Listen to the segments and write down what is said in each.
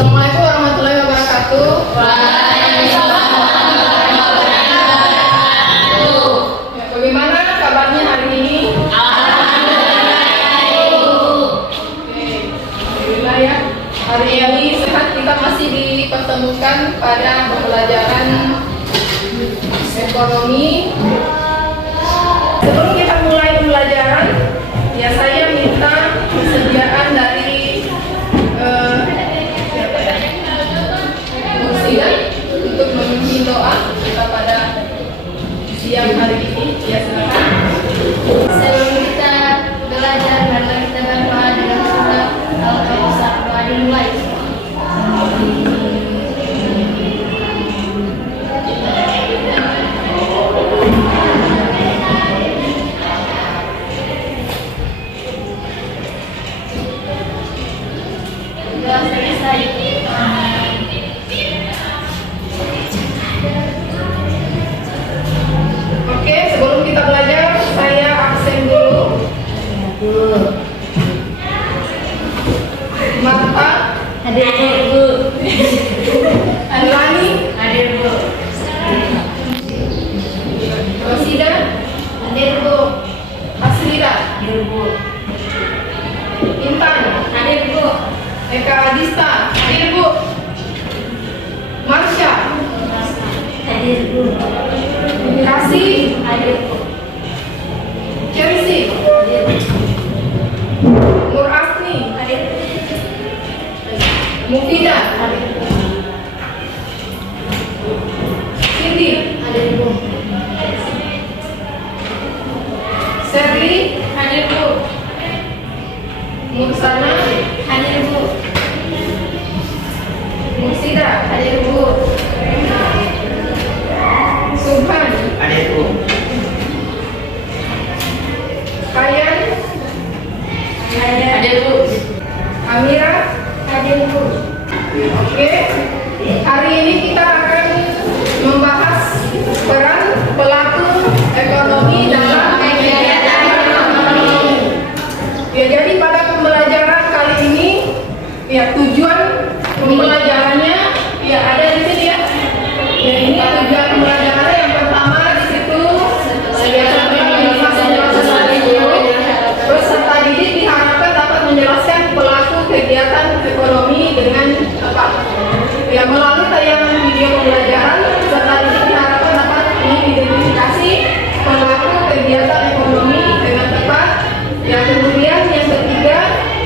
Assalamualaikum warahmatullahi wabarakatuh. Waalaikumsalam warahmatullahi wabarakatuh. Ya, bagaimana kabarnya hari ini? Oke, alhamdulillah ya. Hari ini sehat, kita masih dipertemukan pada pembelajaran ekonomi. Sebelum kita mulai pembelajaran, ya saya minta persediaan dari untuk memimpin doa kita pada siang hari ini. Ya, silakan. Sebelum kita belajar, mari kita berdoa dengan surah Al-Kausar. Doa dimulai. Doa selesai. Oke, sebelum kita belajar, saya absen dulu. Marta, Hadir Bu. Anlani, Hadir Bu. Rosida, Hadir Bu. Aslida, Hadir Bu. Intan, Hadir Bu. Eka Adista, hadir Bu. Marsha, Hadir Bu. Kasih, Hadir Bu. Chelsea, Hadir Bu. Nur Asni, Hadir Bu. Mufida, Hadir Bu. Cindy, Hadir Bu. Sherly, Hadir Bu. Mursana, Hadir Bu. Mursida, Hadir Bu. Subhan, Hadir Bu. Kayan, Hadir Bu. Amira. Hadir Bu. Oke, hari ini kita akan membahas peran pelaku ekonomi dalam kegiatan ekonomi. Ya, jadi pada pembelajaran kali ini, ya tujuan pembelajarannya ya ada di sini ya. Ya, ini tujuan pembelajarannya yang pertama di situ peserta didik diharapkan dapat menjelaskan pelaku kegiatan ekonomi dengan tepat. Ya, melalui tayangan video pembelajaran, peserta didik diharapkan dapat mengidentifikasi pelaku kegiatan ekonomi dengan tepat. Ya, kemudian yang ketiga,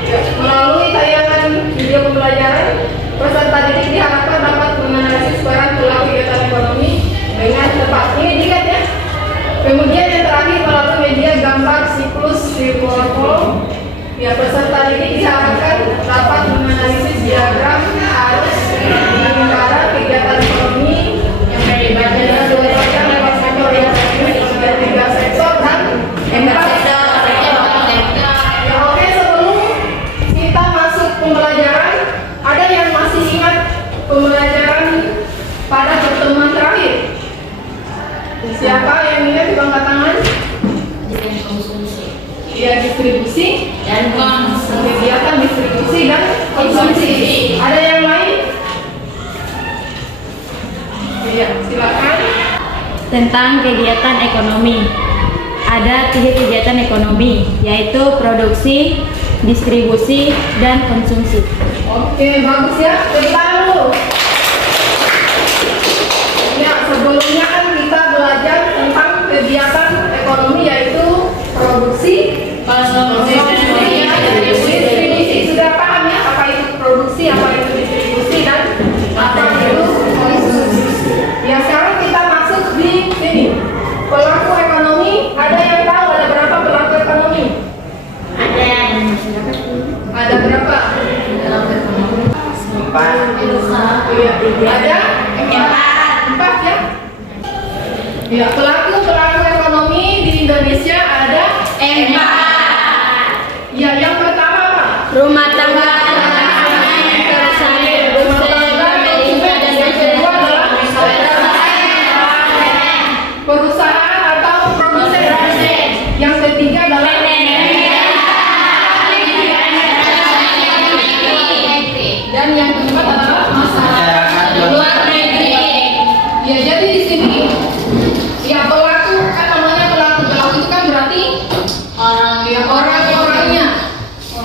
ya, melalui tayangan video pembelajaran, peserta didik diharapkan dapat menganalisis peran pelaku kegiatan ekonomi dengan tepat. Ini dilihat ya. Kemudian yang terakhir melalui media gambar siklus virtual, ya peserta didik diharapkan dapat menganalisis diagram arus lingkaran kegiatan ekonomi yang melibatkan dua sektor lewat sektor yang tiga sektor dan empat sektor. Ya, oke, sebelum kita masuk pembelajaran, ada yang masih ingat pembelajaran pada pertemuan terakhir? Siapa yang ingat, coba angkat tangan? Ya, distribusi Dan konsumsi. kegiatan distribusi dan konsumsi. Ada yang lain? Ya, silakan. Tentang kegiatan ekonomi. Ada 3 kegiatan ekonomi, yaitu produksi, distribusi, dan konsumsi. Oke, bagus ya. Tepuk tangan dulu. Ya, sebelumnya kan kita belajar tentang kegiatan ekonomi, yaitu produksi, distribusi. Sudah paham ya apa itu produksi, apa itu distribusi, dan apa itu konsumsi. Ya, sekarang kita masuk di sini. Pelaku ekonomi, ada yang tahu ada berapa pelaku ekonomi? Ada berapa? Empat. Iya, ada empat ya. Ya, pelaku ekonomi di Indonesia ada empat. Ya, yang pertama apa? Rumah tangga, perusahaan atau produsen. Yang ketiga adalah dan yang keempat adalah Masyarakat luar negeri. Ya, jadi di sini ya pelaku kan namanya pelaku. Pelaku itu kan berarti ya orang-orangnya.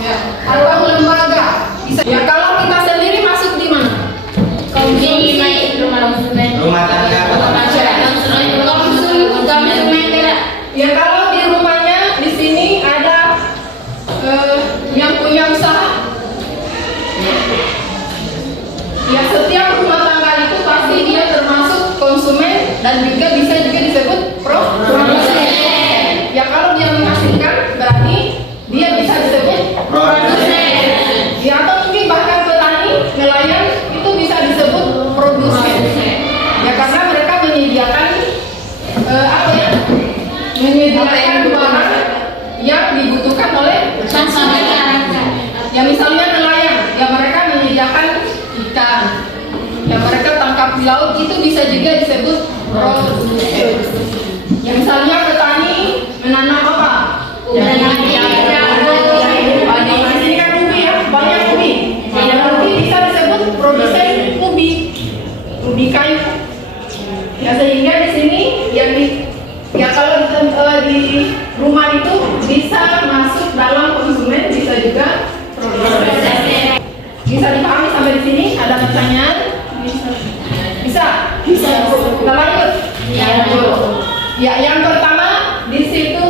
Ya, atau lembaga. Bisa. Ya kalau kita sendiri masuk di mana? Konsumsi, rumah tangga konsumen tidak. Ya kalau di rumahnya di sini ada yang punya usaha. Ya setiap rumah tangga itu pasti dia termasuk konsumen dan juga bisa disebut produsen. Ya kalau dia menghasilkan berarti dia bisa disebut produsen. Ya atau mungkin bahkan petani, nelayan itu bisa disebut produsen. Ya karena mereka menyediakan apa ya? Menyediakan barang yang dibutuhkan oleh masyarakat. Ya misalnya nelayan, ya mereka menyediakan ikan. Ya mereka tangkap di laut itu bisa juga disebut produsen. Ya misalnya petani menanam apa? Di sini kan ubi ya, banyak ubi. Ya ubi bisa disebut produsen ubi kayu. Ya sehingga di sini yang kalau di rumah itu bisa masuk dalam konsumen, bisa juga produsen. Bisa dipahami sampai di sini? Ada pertanyaan? Bisa. Kita lanjut. Ya, yang pertama di situ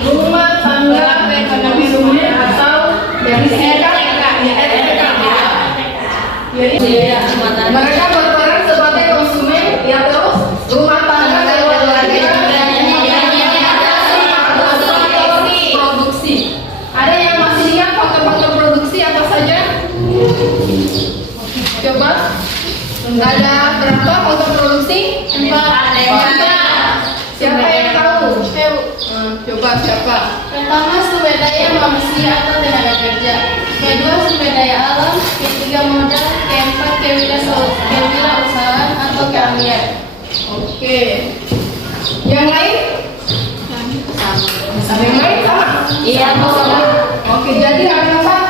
rumah tangga konsumen atau dari singkat ya RTK. Ya, mereka berperan sebagai konsumen ya terus rumah tangga produksi. Ada yang masih lihat faktor-faktor produksi apa saja? Coba. Ada berapa faktor produksi? 4. Siapa yang tahu? Coba siapa? Pertama, sumber daya manusia atau tenaga kerja. Kedua, sumber daya alam. Ketiga, modal. Keempat, kewirausahaan atau keahlian. Oke. Yang lain? Yang lain sama? Iya, sama. Oke, jadi ada empat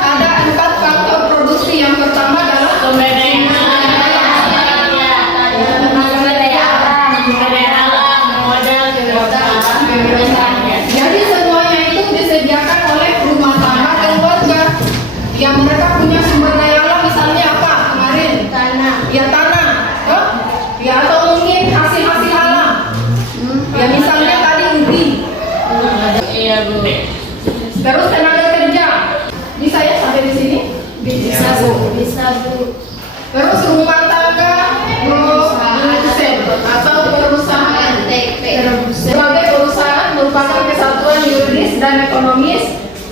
faktor produksi. Yang pertama adalah Sumber daya jadi semuanya itu disediakan oleh rumah tangga dan keluarga. Ya mereka punya sumber daya alam misalnya apa kemarin? tanah. Ya tanah, ya atau mungkin hasil-hasil alam. Ya misalnya tadi ubi. Iya, Bu. Terus tenaga kerja. Bisa ya sampai di sini? Bisa, Bu. Bisa, Bu. Terus rumah tangga produsen atau perusahaan. Sebagai perusahaan merupakan kesatuan yuridis dan ekonomis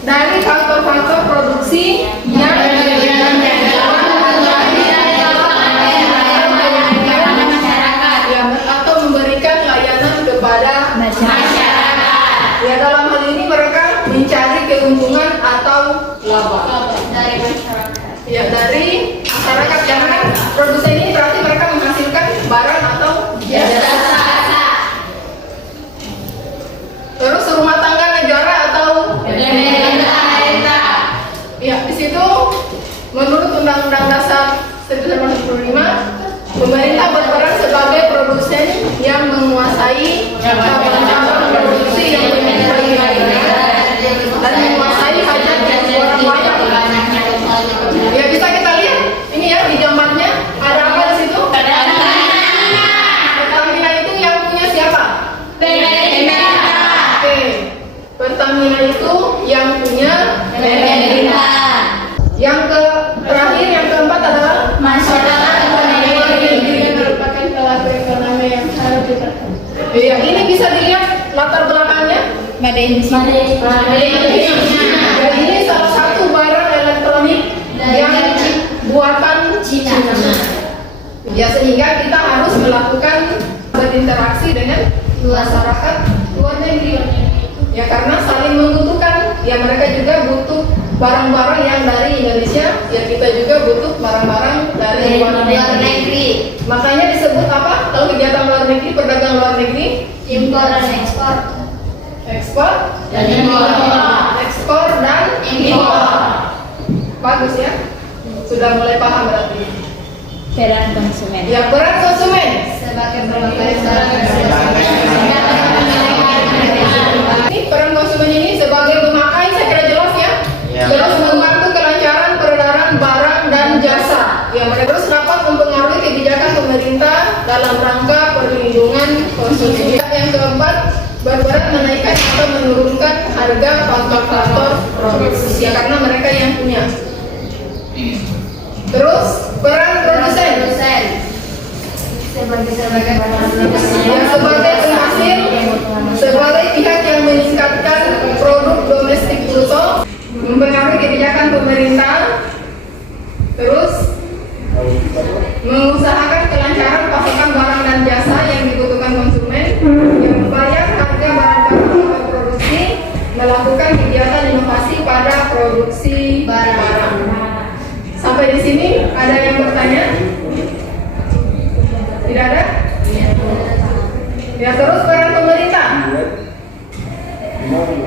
dari faktor-faktor produksi yang atau memberikan layanan kepada masyarakat. Ya dalam hal ini mereka mencari keuntungan atau laba Dari masyarakat. ya dari masyarakat. Karena produsen ini berarti mereka menghasilkan barang atau jasa. Terus rumah tangga negara atau ya di situ menurut Undang-Undang Dasar 1945 pemerintah berperan sebagai produsen yang menguasai cabang-cabang produksi yang dimiliki dan menguasai hajat yang orang banyak. Ya bisa kita lihat ini ya di gambarnya ada apa di situ? Pertamina itu yang punya siapa? Oke. Pertamina itu yang punya pemerintah. Yang terakhir yang keempat adalah Masyarakat yang merupakan pelaku ekonomi yang harus diperhatikan. Ya, ini bisa dilihat latar belakangnya. Ya, ini salah satu barang elektronik yang buatan Cina. Ya, sehingga kita harus melakukan berinteraksi dengan masyarakat luar negeri. Ya, karena saling membutuhkan. Ya, mereka juga butuh barang-barang yang dari Indonesia. Ya, kita juga butuh barang-barang dari luar negeri. Makanya disebut apa? Kalau kegiatan luar negeri, perdagangan luar negeri, impor dan ekspor. ekspor Dan impor. ekspor dan impor. Bagus ya, sudah mulai paham berarti. Peran konsumen. Ya, peran konsumen. Sebagai perwakilan Ini peran konsumen ini sebagai pemakai, saya kira jelas ya. Ya. Terus membantu kelancaran peredaran barang dan jasa. Ya, mereka terus dapat mempengaruhi kebijakan pemerintah dalam rangka perlindungan konsumen. Yang keempat, berperan menaikkan atau menurunkan harga faktor-faktor produksi. Ya, karena mereka yang punya. Terus peran produsen. sebagai Ya, sebagai penghasil, sebagai pihak yang meningkatkan produk domestik bruto, mempengaruhi kebijakan pemerintah, terus mengusahakan kelancaran pasokan barang dan jasa yang dibutuhkan konsumen, yang membayar harga barang-barang atau produksi, melakukan kegiatan inovasi pada produksi barang. Sampai di sini ada yang bertanya? Tidak ada? Ya, terus peran pemerintah.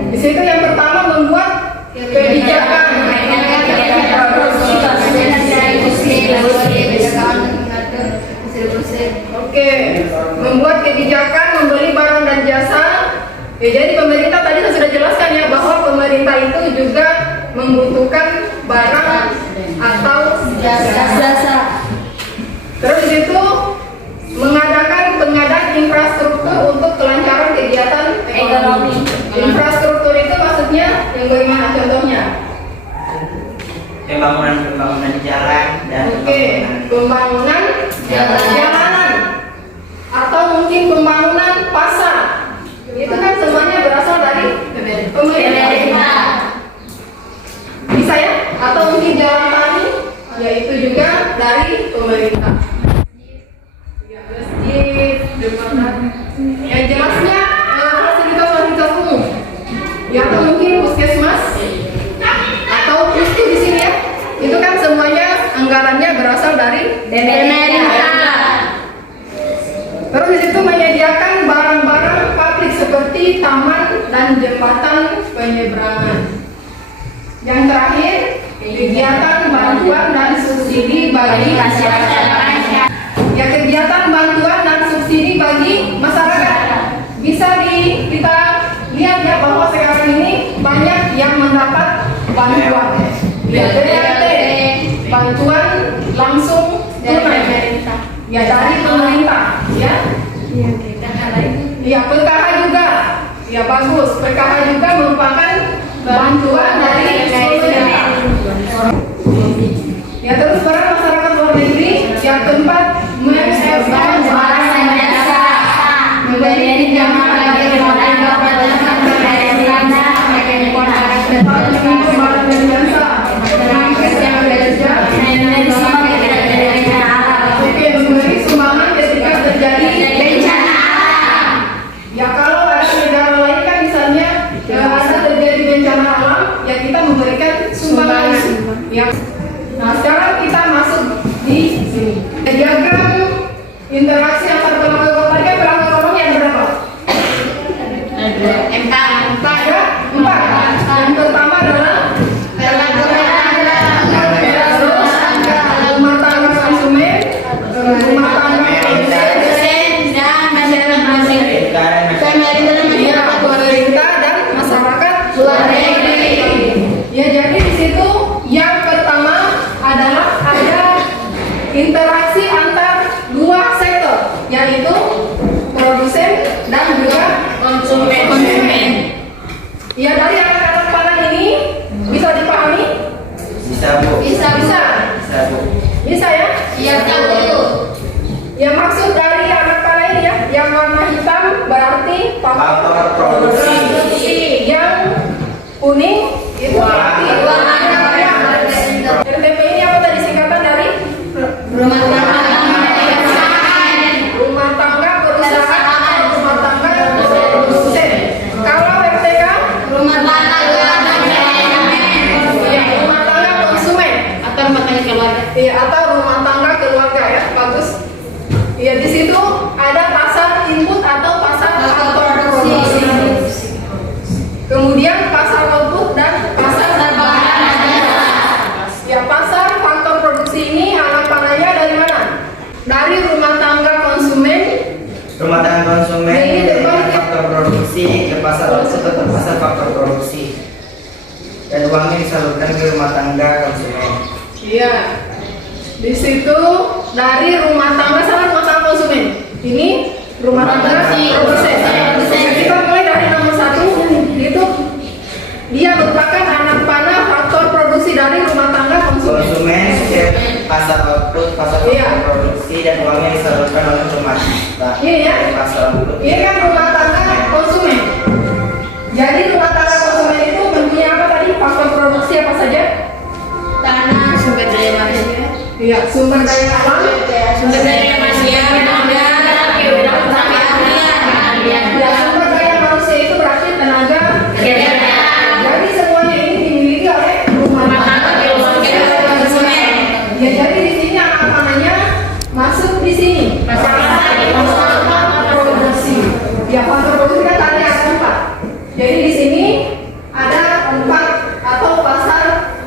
Di situ yang pertama membuat kebijakan. Oke, membuat kebijakan membeli barang dan jasa. Ya, jadi pemerintah tadi saya sudah jelaskan ya bahwa pemerintah itu juga membutuhkan barang atau jasa. Terus di situ mengadakan pengadaan infrastruktur untuk kelancaran kegiatan ekonomi. Infrastruktur itu maksudnya yang bagaimana contohnya? Pembangunan jalan dan Oke, pembangunan jalanan atau mungkin pembangunan pasar. Itu kan semuanya berasal dari pemerintah. Bisa ya? Atau mungkin jalan tani, yaitu juga dari pemerintah. Ya, masjid, jembatan. Ya, jelasnya fasilitas-fasilitas umum. Ya, atau mungkin puskesmas atau pustu di sini ya. Itu kan semuanya anggarannya berasal dari pemerintah. Terus di situ menyediakan barang-barang publik seperti taman dan jembatan penyeberangan. Yang terakhir, kegiatan bantuan dan subsidi bagi masyarakat. Ya, kegiatan bantuan dan subsidi bagi masyarakat bisa kita lihat ya bahwa sekarang ini banyak yang mendapat bantuan. Ya, BLT, bantuan langsung tunai. Ya, dari pemerintah. Ya. Ya, PKH juga. Ya, bagus. PKH juga merupakan bantuan dari pemerintah. Ya, terus peran masyarakat luar negeri. Yang keempat, mengekspor barang dan jasa, memberi jamaah bagi orang dapat memberi sumbangan ketika terjadi bencana alam. Ya, kalau ada negara lain kan misalnya ada terjadi bencana alam, ya kita memberikan sumbangan. Ya. Nah, sekarang kita masuk di sini. Diagram interaksi antar pelanggan kota kan pelanggan kota yang berapa? Empat ya? Empat. Yang pertama adalah rumah tangga konsumen, rumah tangga produsen, dan pemerintah dan masyarakat luar negeri. Ya, jadi di situ yang pertama adalah ada interaksi antar dua sektor, yaitu produsen dan juga konsumen. Ya, dari anak-anak panah ini bisa dipahami? Bisa, Bu. Bisa. Bu. Bisa ya? Iya, tahu. Ya, maksud dari anak panah ini ya, yang warna hitam berarti Faktor produksi. Yang kuning itu berarti RTP ini apa tadi singkatan dari? Rumah tangga Rumah tangga perusahaan, rumah tangga produsen. Kalau RTK? rumah tangga Ya, rumah tangga konsumen atau rumah tangga keluarga. ya, atau rumah tangga keluarga ya, bagus. Ya, di situ ada pasar input atau pasar output produksi. Kemudian pasar output dan pasar dari rumah tangga konsumen Rumah tangga konsumen Ini dari terbalik. faktor produksi ke pasar tersebut ke pasar faktor produksi. Dan uangnya disalurkan ke rumah tangga konsumen. Iya. Di situ dari rumah tangga sama rumah tangga konsumen. Ini rumah tangga produsen. Kita mulai dari nomor 1 itu dia merupakan anak panah faktor produksi dari rumah tangga konsumen. Konsumen ke pasar output, pasar Iya. faktor produksi dan uangnya disalurkan oleh rumah tangga. Ini ya. Dari pasar output. Ini kan rumah tangga konsumen. Jadi rumah tangga konsumen itu mempunyai apa tadi? Faktor produksi apa saja? Tanah, sumber daya manusia, Iya, sumber daya alam. sumber daya manusia, modal, sampai keahlian. Ya, sumber daya manusia itu berarti tenaga kerja. Jadi semuanya ini dimiliki oleh rumah tangga konsumen. Ya, jadi di sini anak panahnya masuk di sini. Pasar produksi. Ya, faktor produksi kan tadi ada 4. Jadi di sini ada 4 atau pasar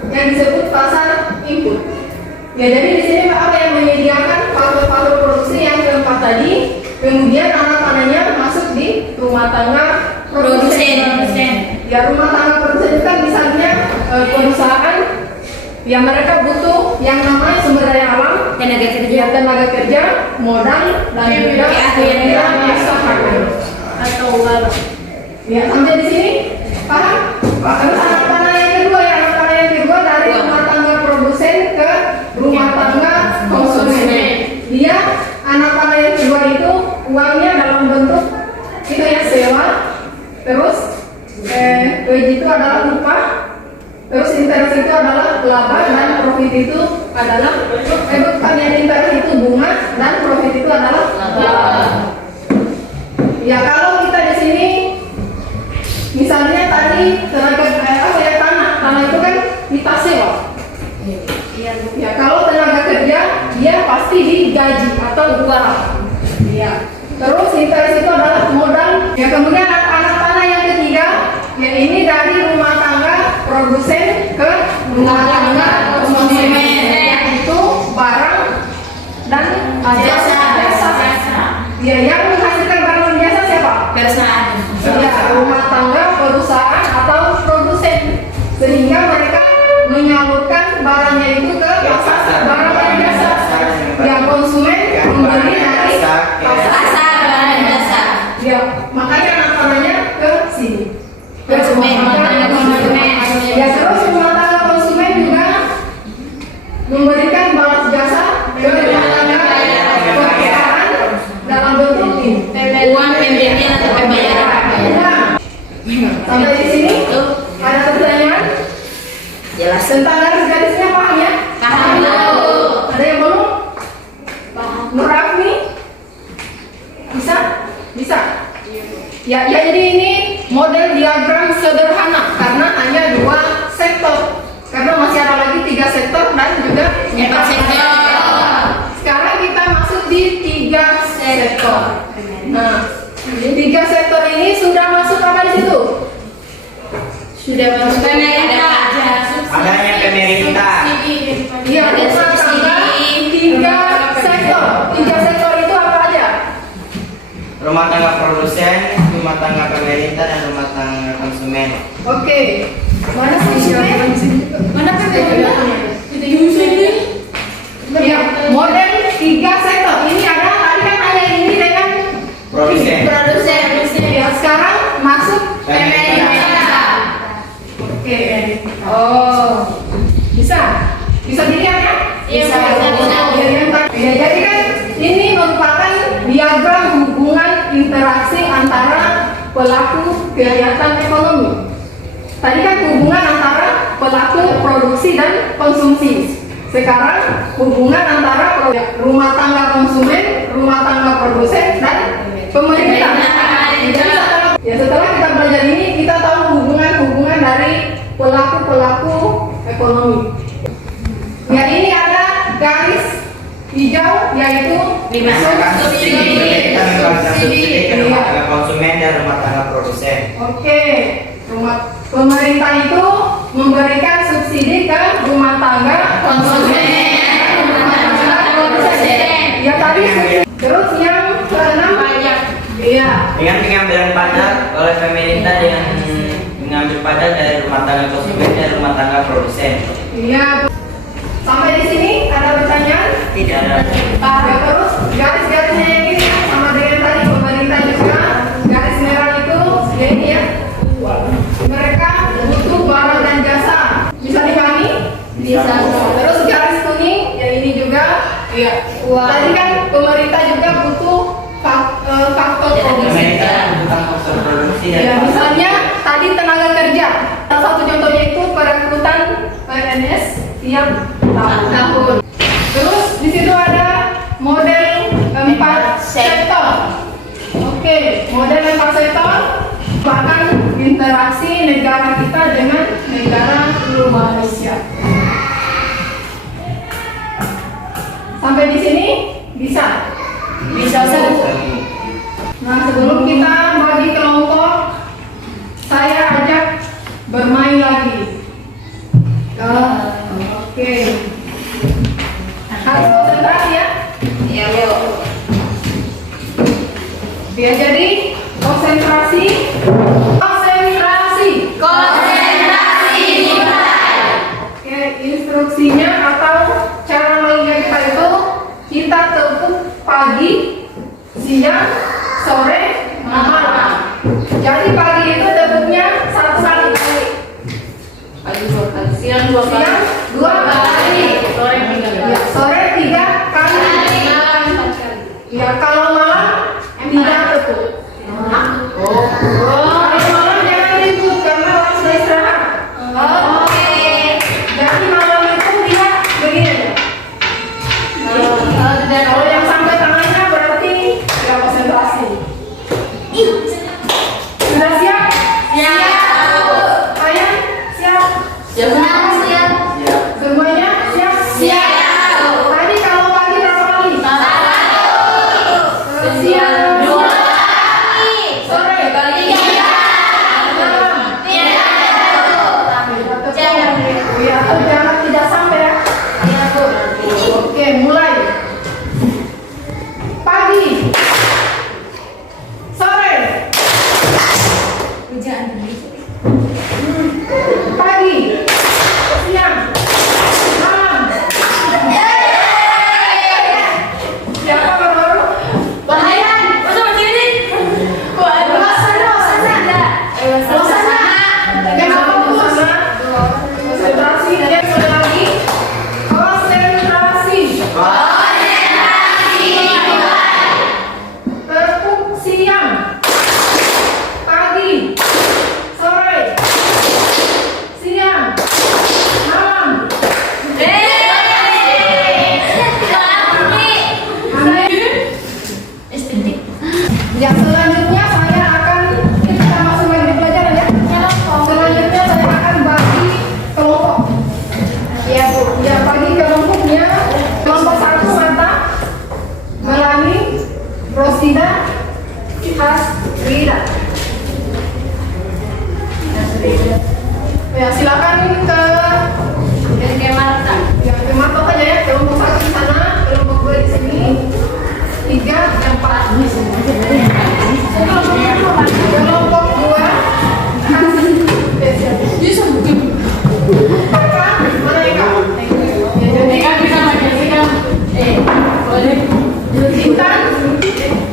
yang disebut pasar input. Ya, jadi di sini apa yang menyediakan faktor-faktor produksi yang keempat tadi, kemudian anak panahnya masuk di rumah tangga produsen. Ya, rumah tangga produsen itu kan misalnya perusahaan yang mereka butuh yang namanya sumber daya alam, tenaga kerja, modal, dan juga keahlian usaha. atau walau. Ya, sampai di sini paham? Terus anak panah yang kedua ya, anak panah yang kedua dari rumah tangga produsen ke rumah tangga konsumen. Dia anak panah yang kedua itu uangnya dalam bentuk itu ya sewa, terus wage itu adalah upah, terus interest itu adalah laba dan profit itu adalah bukan yang interest itu bunga dan profit itu adalah laba. Ya, kalau kita di sini misalnya tadi tenaga tanah itu kan kita sewa. Ya, kalau tenaga kerja dia pasti digaji atau upah. Ya. Terus interest itu adalah modal. Ya, kemudian anak tanah yang ketiga, ya ini dari rumah tangga produsen ke rumah tangga konsumen. Itu barang dan jasa. Ya, yang menghasilkan barang dan jasa siapa? Ya, rumah tangga, perusahaan atau produsen, sehingga mereka menyalurkan barangnya itu ke pasar barang dan jasa. Yang konsumen membeli dari pasar dan jasa. Ya, makanya anak panahnya ke sini. Ke rumah tangga konsumen. Ya, terus rumah tangga konsumen juga memberikan balas jasa ke rumah tangga perusahaan dalam bentuk ini. Uang pembelian atau pembayaran. Sampai di sini ada pertanyaan? Jelas. Tentang garis-garisnya paham ya? Paham. Ada yang belum? Nur Afni? Bisa? Bisa? Ya, jadi ini model diagram sederhana karena hanya 2 sektor. Karena masih ada lagi 3 sektor dan juga 4 sektor. Sekarang kita masuk di 3 sektor. Nah, di 3 sektor ini sudah masuk apa di situ? Sudah masuk Adanya pemerintah. Iya, rumah tangga 3 sektor. 3 sektor itu apa aja? Rumah tangga produsen, rumah tangga pemerintah dan rumah tangga konsumen. Oke. Mana konsumen? Mana pemerintah? Ya, model 3 sektor. Ini ada tadi kan hanya ini dengan Produsen. Ya, sekarang masuk Pemerintah. Oke. Oh. Bisa dilihat kan? Iya, bisa. Ya, yang tadi. Ya, jadi kan ini merupakan diagram hubungan interaksi antara pelaku kegiatan ekonomi. Tadi kan hubungan antara pelaku produksi dan konsumsi. Sekarang hubungan antara rumah tangga konsumen, rumah tangga produsen dan pemerintah. Setelah kita belajar ini, kita tahu hubungan dari pelaku-pelaku ekonomi. Ya, ini ada garis hijau yaitu Subsidi. Kita memberikan subsidi ke rumah tangga konsumen dan rumah tangga produsen. Oke, pemerintah itu memberikan subsidi ke rumah tangga konsumen, rumah tangga produsen. Ya, tadi Terus yang keenam Pajak. Iya. Dengan pengambilan pajak oleh pemerintah dengan mengambil pajak dari rumah tangga konsumen dan rumah tangga produsen. Iya. Sampai di sini ada pertanyaan? Tidak ada. Ya, terus garis-garisnya yang ini sama dengan tadi pemerintah juga. Garis merah itu ya ini ya. Mereka butuh barang dan jasa. Bisa dipahami? Bisa. Terus garis kuning yang ini juga. Iya. Tadi kan pemerintah juga butuh faktor produksi. Pemerintah bukan faktor produksi dan Ya, misalnya tadi tenaga kerja. Salah satu contohnya itu perekrutan PNS tiap tahun. Terus di situ ada model 4 sektor. Oke, model 4 sektor bahkan interaksi negara kita dengan negara Malaysia. Sampai di sini bisa? Bisa, Bu. Nah, sebelum kita bagi kelompok, saya ajak bermain lagi. Oke. Harus konsentrasi ya. Iya, Bu. Ya, jadi konsentrasi. Oke, instruksinya atau cara mengingat kita itu kita tepuk pagi, siang, sore, malam. Jadi pagi itu tepuknya satu kali. Pagi 2 kali, siang 2 kali. Siang 2 kali. Sore 3 kali. Ya, sore 3 kali. Malam 4 kali. Ya, kalau malam tidak tepuk. Kalau malam jangan ribut karena langsung istirahat. Jadi malam itu dia begini. Kalau yang sampai tangannya berarti tidak konsentrasi. Sudah siap? Ayah siap? Siap. Semuanya siap? Tadi kalau pagi berapa kali? Siang 2 kali. Sore kali. Malam. Ya, jangan tidak sampai ya. Oke, mulai. Pagi. Sore. Pagi. Siang. Malam. Siapa baru? Konsentrasi. Yang sudah lagi. Konsentrasi. Tepuk siang. Pagi. Sore. Siang. Malam. Yang selanjutnya saya akan kita masuk lagi di pelajaran ya. Selanjutnya saya akan bagi kelompok. Ya Bu, ya bagi kelompoknya. Kelompok 1 Mata, Melani, Rosida, Hasrida. Ya silakan ke yang ke Marta saja ya. Kelompok 1 di sana, kelompok 2 di sini, 3 yang 4 di sini. Kelompok 2 mana yang kau? Ya, jadi Intan,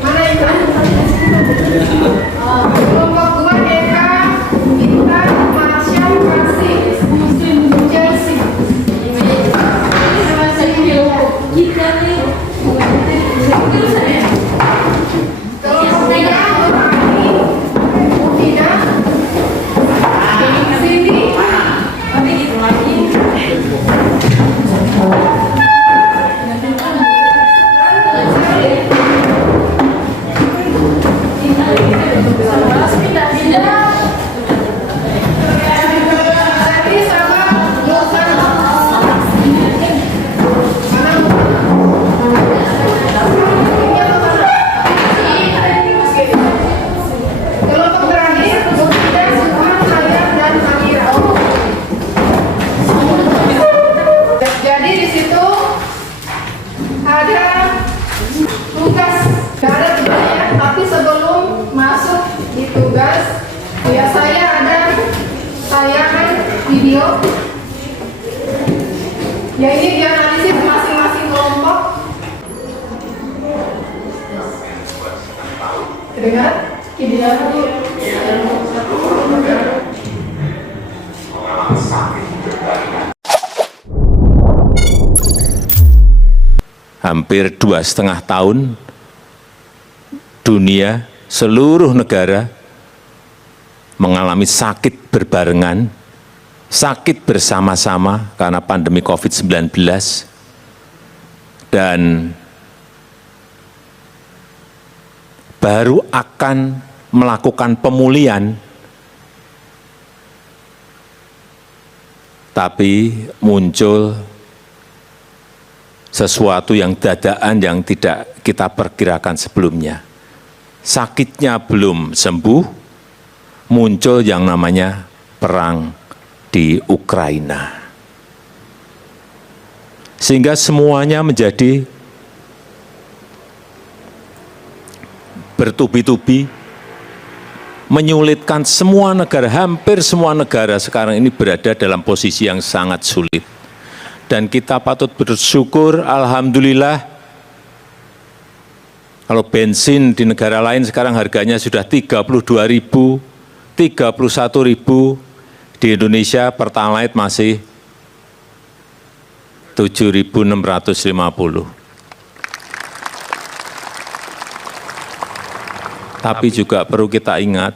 mana yang kau? Kelompok 2 Eka, Intan, Marsha, Kasih, Chelsea. Kelompok 3 Nurani, Mufida, Cindy, Tadi sama Musan. Kelompok terakhir Mufida, Sukman, Hayat, dan Samira. Jadi di situ ada tugas Nggak ada tugasnya, tapi sebelum masuk di tugas, ya saya ada tayangan video. Ya ini dianalisis masing-masing kelompok. Dengar? Hampir 2,5 tahun dunia, seluruh negara mengalami sakit berbarengan, sakit bersama-sama karena pandemi COVID-19, dan baru akan melakukan pemulihan, tapi muncul sesuatu yang dadaan yang tidak kita perkirakan sebelumnya. Sakitnya belum sembuh, muncul yang namanya perang di Ukraina. Sehingga semuanya menjadi bertubi-tubi, menyulitkan semua negara, hampir semua negara sekarang ini berada dalam posisi yang sangat sulit. Dan kita patut bersyukur, alhamdulillah, kalau bensin di negara lain sekarang harganya sudah 32.000, 31.000, di Indonesia Pertalite masih 7.650. Tapi juga perlu kita ingat,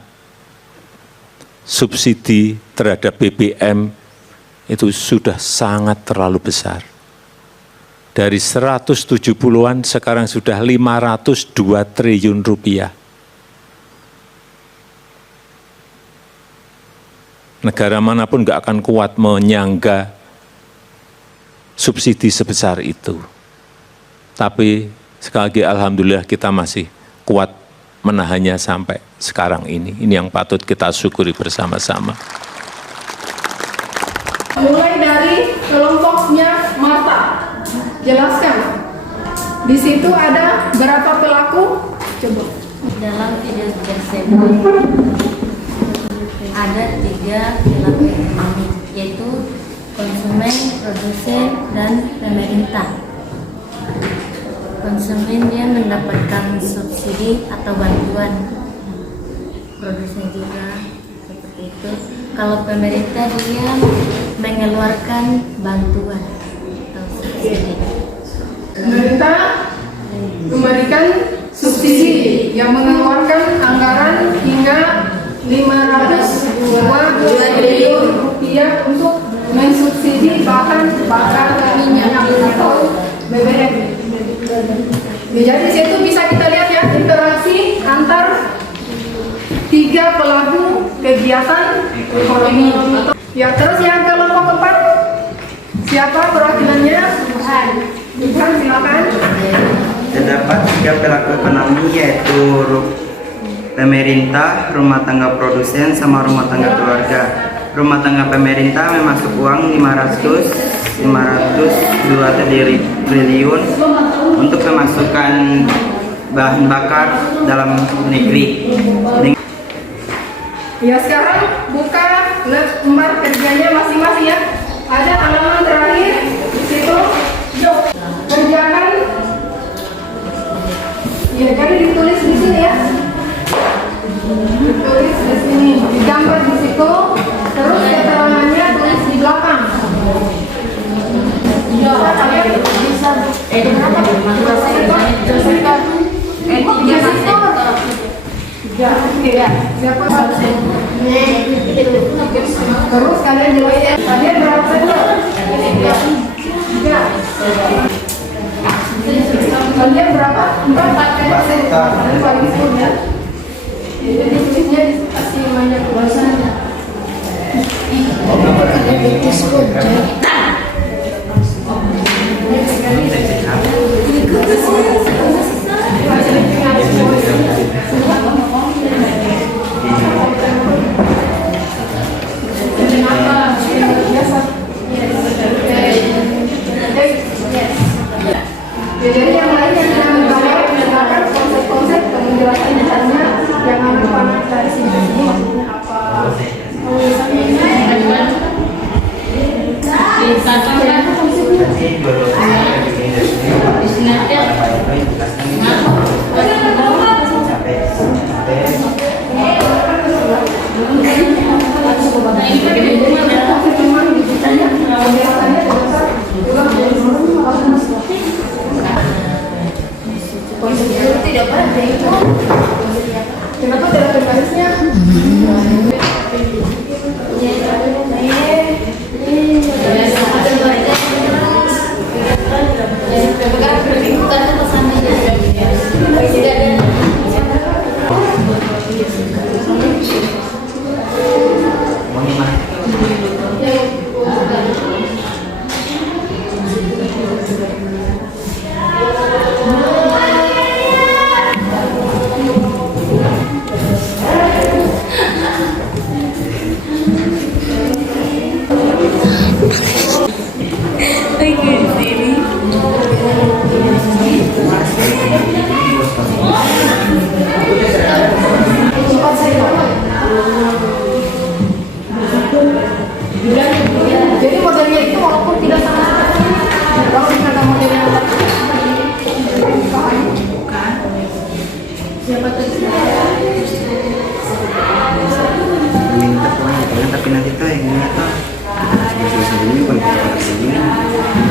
subsidi terhadap BBM itu sudah sangat terlalu besar. Dari 170-an sekarang sudah 502 triliun rupiah. Negara manapun nggak akan kuat menyangga subsidi sebesar itu. Tapi sekali lagi alhamdulillah kita masih kuat menahannya sampai sekarang ini. Ini yang patut kita syukuri bersama-sama. Mulai dari kelompoknya Marta, jelaskan. Di situ ada berapa pelaku? Coba. Dalam video tersebut ada 3 pelaku ekonomi, yaitu konsumen, produsen, dan pemerintah. Konsumen dia mendapatkan subsidi atau bantuan, produsen juga seperti itu. Kalau pemerintah dia mengeluarkan bantuan atau subsidi. Pemerintah memberikan subsidi yang mengeluarkan anggaran hingga 502 triliun rupiah untuk mensubsidi bahan bakar minyak atau BBM. Jadi situ bisa kita lihat ya interaksi antar 3 pelaku kegiatan ekonomi. Ya, terus yang kelompok keempat, siapa perwakilannya? Bukan, silakan. Terdapat 3 pelaku ekonomi, yaitu pemerintah, rumah tangga produsen, sama rumah tangga keluarga. Rumah tangga pemerintah memasuk uang 502 triliun untuk pemasukan bahan bakar dalam negeri. Ya, sekarang buka lembar kerjanya masing-masing ya. Ada halaman terakhir di situ. Kerjakan. Ya, jadi ditulis di sini ya. Ditulis di sini, digambar di situ. Terus keterangannya tulis di belakang. Ya, kalian bisa. Berapa? Ya, siapa terus kalian jawabnya kalian berapa saja? Tiga. Kalian berapa? 4%. Paling ya. Jadi tulisnya dikasih banyak bahasanya. Jadi yang lain yang tidak membayar konsekuensi menjelaskan misalnya yang anak dari sini maksudnya apa. Kenapa tidak ada garisnya? Jadi modelnya itu walaupun tidak sama seperti kalau misalkan model yang siapa tuh? Minta pulang kalian tapi nanti tuh yang ini tuh selesai ini bukan ini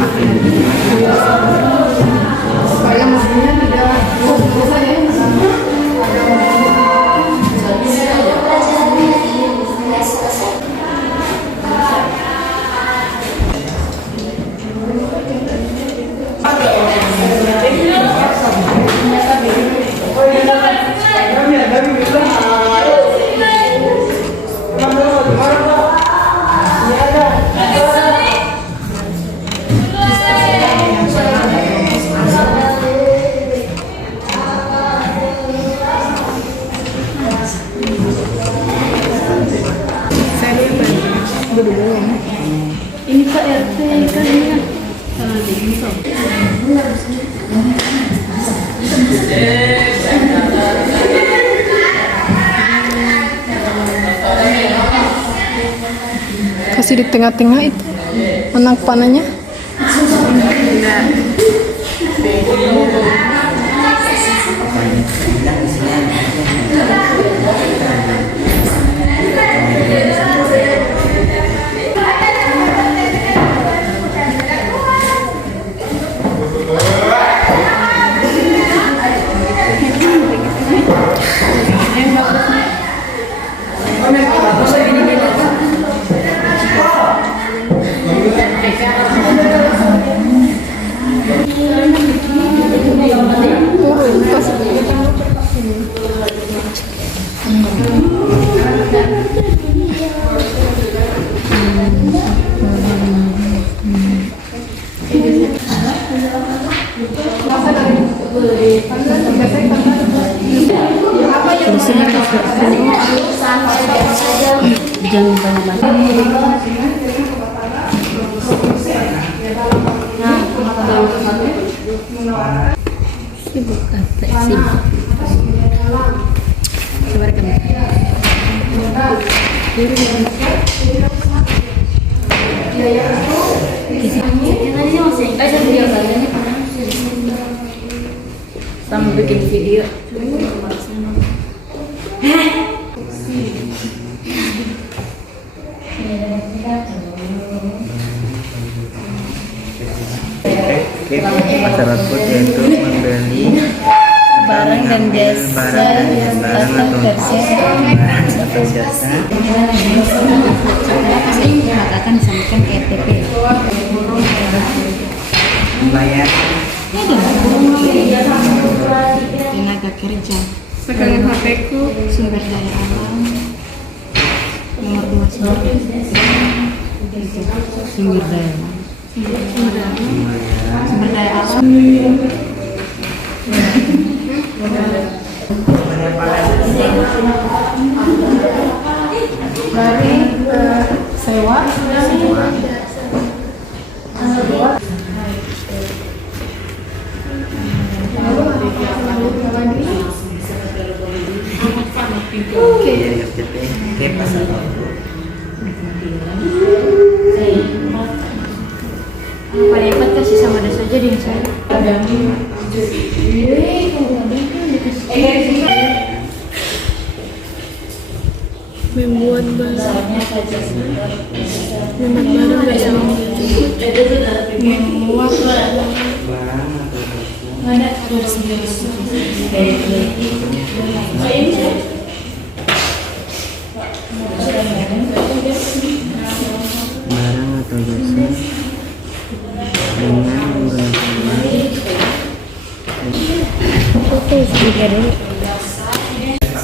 makin ini Supaya modelnya tidak susah ya. Ini Pak RT kan ini salah kasih di tengah-tengah itu anak panahnya. Jangan banyak-banyak. Sibuk apa sibuk? Coba rekam. Sama bikin video. Acara food yaitu membeli Barang dan jasa atau jasa akan disampaikan ke RTP. membayar Tenaga kerja, Pegangan HP-ku. sumber daya alam, nomor 2 sumber daya alam. Sumber daya alam. Dari sewa. RTP ke pasar output. Pada empat kasih sama ada saja dengan saya. Membuat barang bersama Memuat Barang atau barang atau jasa dengan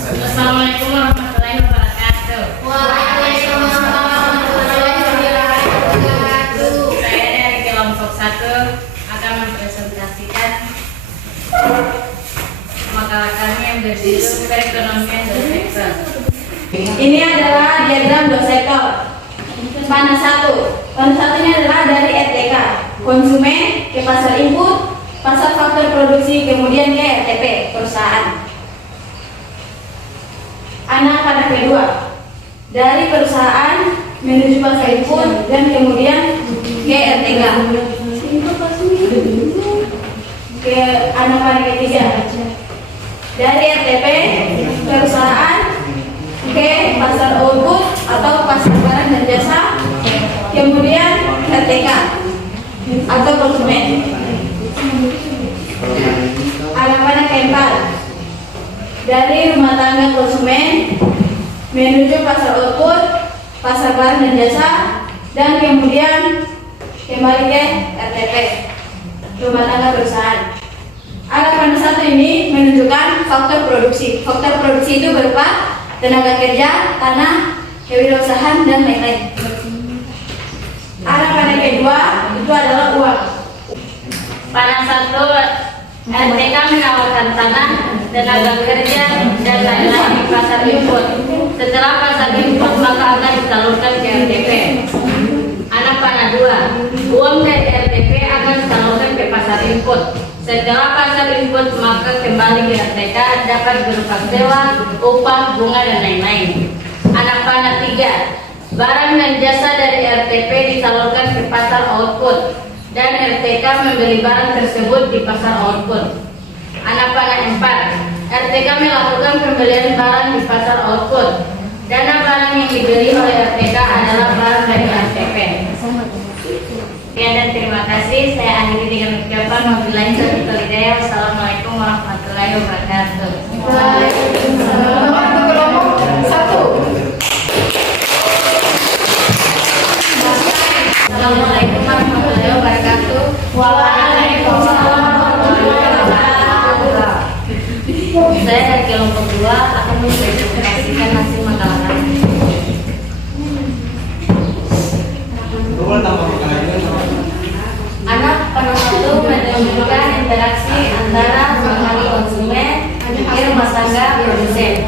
Assalamualaikum warahmatullahi wabarakatuh. Waalaikumsalam warahmatullahi wabarakatuh. Saya dari kelompok 1 akan mempresentasikan makalah kami yang berjudul Perekonomian dan Sektor. Ini adalah diagram dot sektor. Panel 1. Panel 1 ini adalah dari RTK, konsumen ke pasar input, pasar faktor produksi, kemudian ke RTP, perusahaan. Anak panel kedua, dari perusahaan menuju pasar input dan kemudian ke RTK. Ke anak panel ketiga, dari RTP perusahaan ke pasar output atau pasar barang dan jasa, kemudian RTK atau konsumen. Anak panel keempat, dari rumah tangga konsumen menuju pasar output, pasar barang dan jasa, dan kemudian kembali ke RTP, rumah tangga perusahaan. Alat panel 1 ini menunjukkan faktor produksi. Faktor produksi itu berupa tenaga kerja, tanah, kewirausahaan, dan lain-lain. Alat panel kedua itu adalah uang. Panel 1, RTK menawarkan tanah, tenaga kerja, dan lain-lain di pasar input. Setelah pasar input maka akan disalurkan ke RTP. Anak panel 2, uang dari RTP akan disalurkan ke pasar input. Setelah pasar input maka kembali ke RTK dapat berupa sewa, upah, bunga, dan lain-lain. Anak panel 3, barang dan jasa dari RTP disalurkan ke pasar output dan RTK membeli barang tersebut di pasar output. Anak panel 4, RTK melakukan pembelian barang di pasar output. Dana barang yang dibeli oleh RTK adalah barang dari RTP. Sekian dan terima kasih. Saya akhiri dengan ucapan wabillahi taufiq wal hidayah. Wassalamualaikum warahmatullahi wabarakatuh. Waalaikumsalam. Nomor kelompok 1. Assalamualaikum warahmatullahi wabarakatuh. Waalaikumsalam warahmatullahi wabarakatuh. Saya dari kelompok 2 akan mempresentasikan hasil makalah kami. Anak panel 1 menunjukkan interaksi antara pengaruh konsumen ke rumah tangga produsen.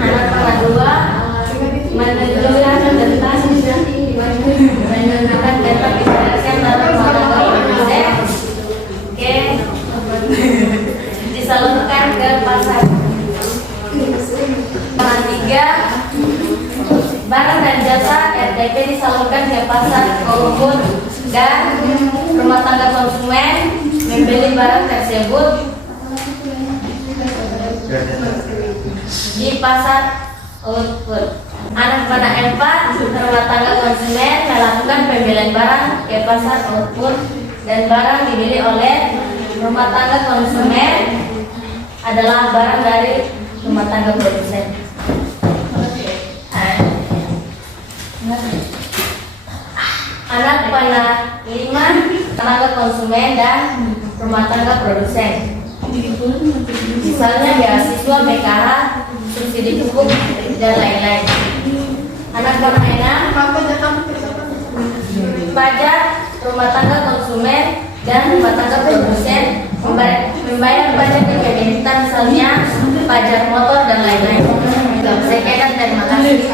Anak panel 2 menunjukkan tentang interaksi antara pengaruh produsen ke disalurkan ke pasar. Panel 3, barang dan jasa RTP disalurkan ke pasar output dan rumah tangga konsumen membeli barang tersebut di pasar output. Anak panel 4, rumah tangga konsumen melakukan pembelian barang ke pasar output dan barang dibeli oleh rumah tangga konsumen adalah barang dari rumah tangga produsen. Anak panel 5, tenaga konsumen dan rumah tangga produsen. Misalnya beasiswa, BKH, subsidi pupuk, dan lain-lain. Anak panel 6, pajak, rumah tangga konsumen dan rumah tangga produsen membayar pajak yang diminta, misalnya pajak motor dan lain-lain. Sekian dan terima kasih.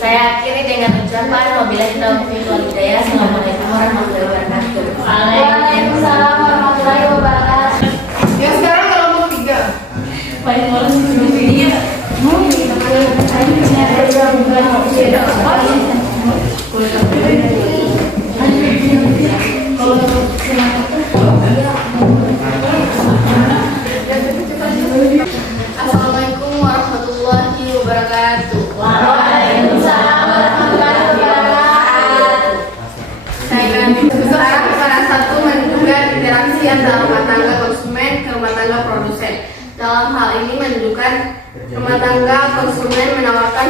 Saya akhiri dengan ucapan wabillahi taufiq wal hidayah. Assalamualaikum warahmatullahi wabarakatuh. Waalaikumsalam warahmatullahi wabarakatuh. Ya sekarang kelompok 3. Assalamualaikum warahmatullahi wabarakatuh. Waalaikumsalam warahmatullahi wabarakatuh. Saya akan sekarang salah satu menunjukkan interaksi antara rumah tangga konsumen ke rumah tangga produsen. Dalam hal ini menunjukkan rumah tangga konsumen menawarkan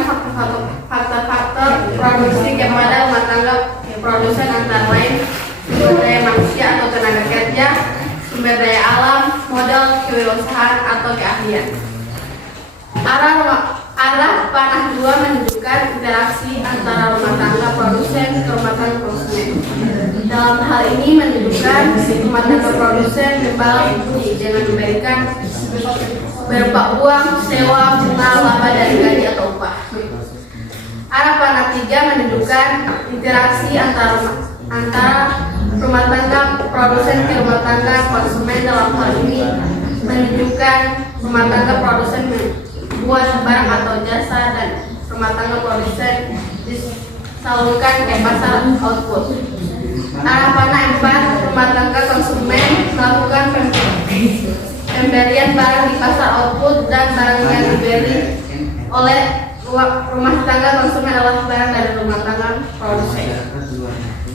faktor-faktor produksi kepada rumah tangga produsen antara lain sumber daya manusia atau tenaga kerja, sumber daya alam, modal, kewirausahaan atau keahlian. Arah panah 2 menunjukkan interaksi antara rumah tangga produsen ke rumah tangga konsumen. Dalam hal ini menunjukkan rumah tangga produsen membalas budi dengan memberikan berupa uang, sewa, bunga, laba, dan gaji atau upah. Arah panah 3 menunjukkan interaksi antara rumah tangga produsen ke rumah tangga konsumen. Dalam hal ini menunjukkan rumah tangga produsen membuat barang atau jasa dan rumah tangga produsen disalurkan ke pasar output. Arah panah 4 rumah tangga konsumen melakukan pemberian barang di pasar output dan barang yang dibeli oleh rumah tangga konsumen adalah barang dari rumah tangga produsen.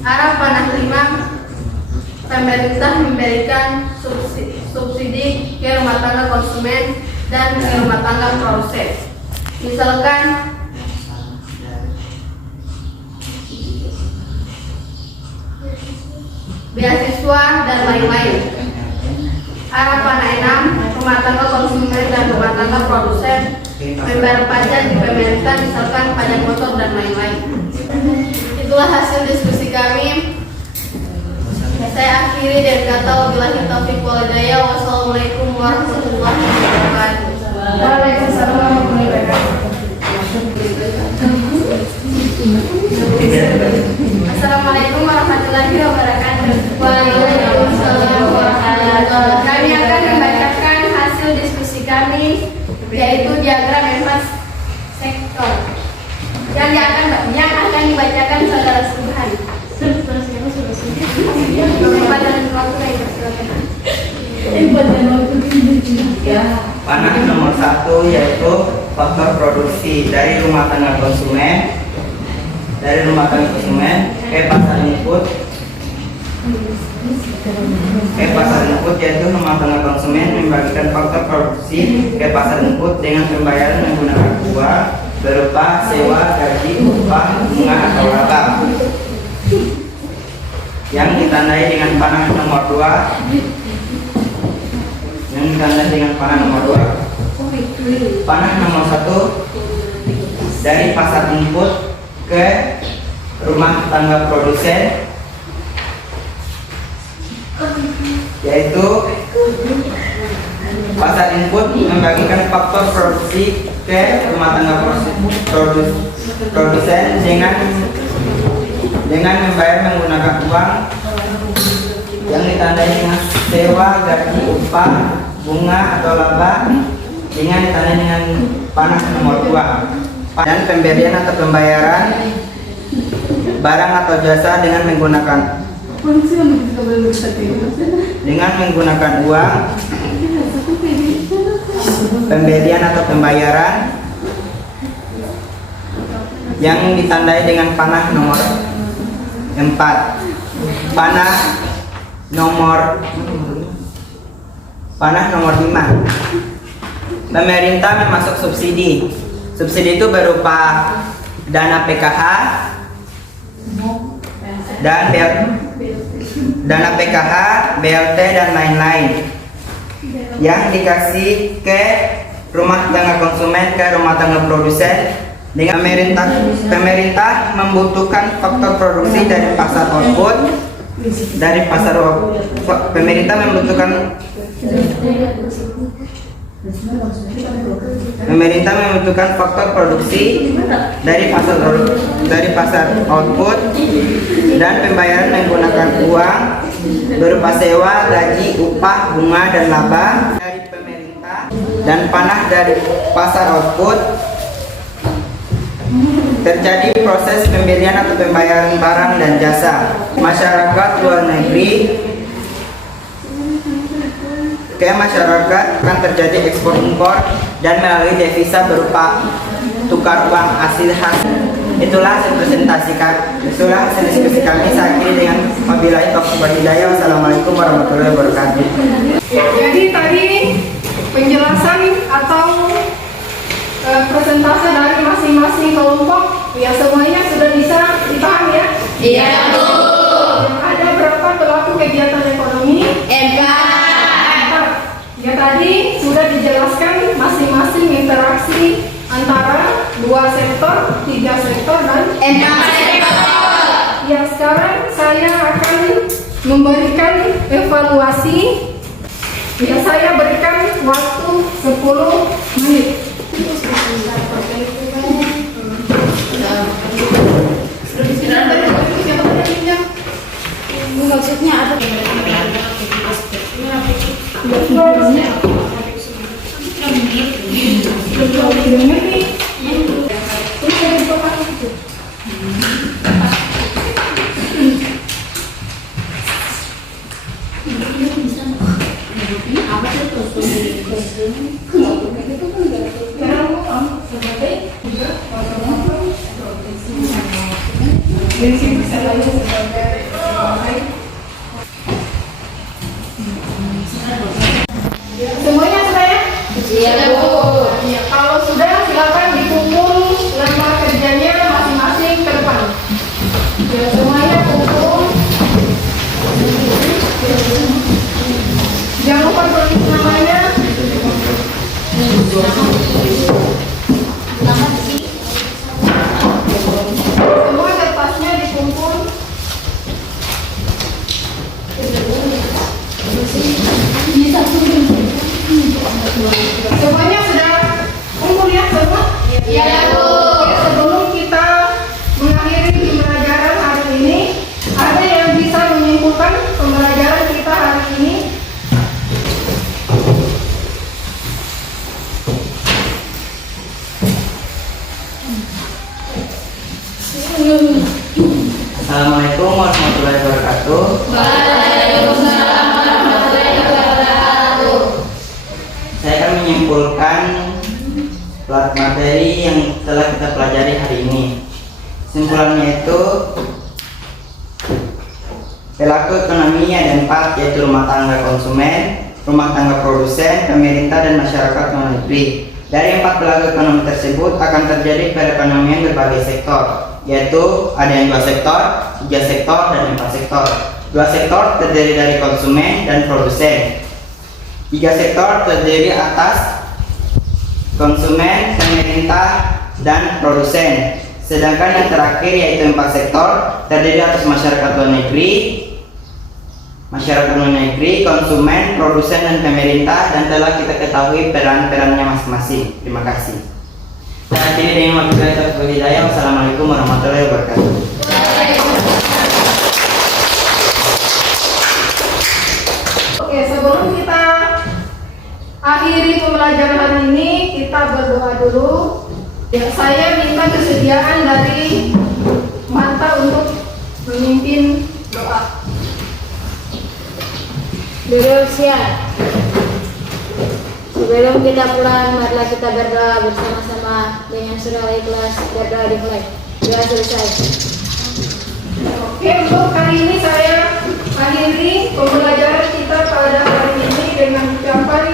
Arah panah 5 pemerintah memberikan subsidi ke rumah tangga konsumen dan ke rumah tangga produsen. Misalkan beasiswa dan lain-lain. Arah panah 6 rumah tangga konsumen dan rumah tangga produsen membayar pajak di pemerintah, misalkan pajak motor dan lain-lain. Itulah hasil diskusi kami. Saya akhiri dan kata wabillahi taufiq wal hidayah. Wassalamualaikum warahmatullahi wabarakatuh. Waalaikumsalam warahmatullahi wabarakatuh. Assalamualaikum warahmatullahi wabarakatuh. Waalaikumsalam warahmatullahi wabarakatuh. Kami akan membacakan hasil diskusi kami, yaitu diagram EMAS sektor yang akan dibacakan saudara Subhan. Panah nomor 1 yaitu faktor produksi dari rumah tangga konsumen ke pasar input. Yaitu rumah tangga konsumen membagikan faktor produksi ke pasar input dengan pembayaran menggunakan uang berupa sewa, gaji, upah, bunga atau laba, yang ditandai dengan panah nomor 2. Panah nomor 1 dari pasar input ke rumah tangga produsen, yaitu pasar input membagikan faktor produksi ke rumah tangga produsen dengan membayar menggunakan uang yang ditandai dengan sewa, gaji, upah, bunga atau laba, dengan ditandai dengan panah nomor 2. Dan pemberian atau pembayaran barang atau jasa dengan menggunakan uang, pemberian atau pembayaran yang ditandai dengan panah nomor 4. Panah nomor 5. Pemerintah memasuk subsidi. Subsidi itu berupa dana PKH dan BLT dan lain-lain yang dikasih ke rumah tangga konsumen, ke rumah tangga produsen. Dengan pemerintah membutuhkan faktor produksi dari pasar output, pemerintah membutuhkan faktor produksi dari pasar output dan pembayaran menggunakan uang berupa sewa, gaji, upah, bunga dan laba dari pemerintah, dan panah dari pasar output. Terjadi proses pembelian atau pembayaran barang dan jasa. Masyarakat luar negeri ke masyarakat akan terjadi ekspor impor dan melalui devisa berupa tukar uang asli khas. Itulah hasil diskusi kami. Saya akhiri dengan wabillahi taufiq wal hidayah. Wassalamualaikum warahmatullahi wabarakatuh. Jadi tadi penjelasan atau presentase dari masing-masing kelompok ya semuanya sudah bisa dipahami ya? Iya, Bu. Ada berapa pelaku kegiatan ekonomi? 4. Ya tadi sudah dijelaskan masing-masing interaksi antara 2 sektor, 3 sektor, dan 6 sektor. ya sekarang saya akan memberikan evaluasi. Ya saya berikan waktu 10 menit. Maksudnya apa? Semuanya sudah ya? Iya, Bu. Ya, kalau sudah silakan dikumpul lembar kerjanya masing-masing ke depan. Ya, semuanya kumpul. Jangan lupa tulis namanya. Semua kertasnya dikumpul. Semuanya sudah kumpul ya semua? Iya, Bu. Oke, sebelum kita mengakhiri pembelajaran hari ini, ada yang bisa menyimpulkan pembelajaran kita hari ini? Assalamualaikum warahmatullahi wabarakatuh. Waalaikumsalam warahmatullahi wabarakatuh. Saya akan menyimpulkan materi yang telah kita pelajari hari ini. Simpulannya itu pelaku ekonomi ada 4, yaitu rumah tangga konsumen, rumah tangga produsen, pemerintah, dan masyarakat non-negeri. Dari 4 pelaku ekonomi tersebut akan terjadi perekonomian berbagai sektor, yaitu ada yang 2 sektor, 3 sektor, dan 4 sektor. 2 sektor terdiri dari konsumen dan produsen. 3 sektor terdiri atas konsumen, pemerintah, dan produsen. Sedangkan yang terakhir yaitu 4 sektor terdiri atas masyarakat luar negeri, konsumen, produsen, dan pemerintah, dan telah kita ketahui peran-perannya masing-masing. Terima kasih. Saya akhiri dengan wabillahi taufiq wal hidayah. Wassalamualaikum warahmatullahi wabarakatuh. Oke, sebelum kita akhiri pembelajaran hari ini, kita berdoa dulu. Ya, saya minta kesediaan dari Manta untuk memimpin doa. Duduk siap. Sebelum kita pulang, marilah kita berdoa bersama-sama dengan surah Al-Ikhlas. Berdoa dimulai. Doa selesai. Oke, untuk kali ini saya akhiri pembelajaran kita pada hari ini dengan ucapan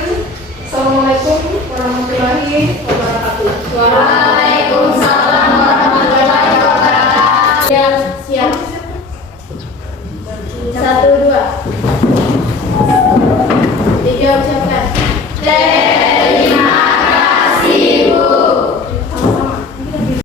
Assalamualaikum warahmatullahi wabarakatuh. Waalaikumsalam warahmatullahi wabarakatuh. Siap. 1, 2. 3 ucapkan.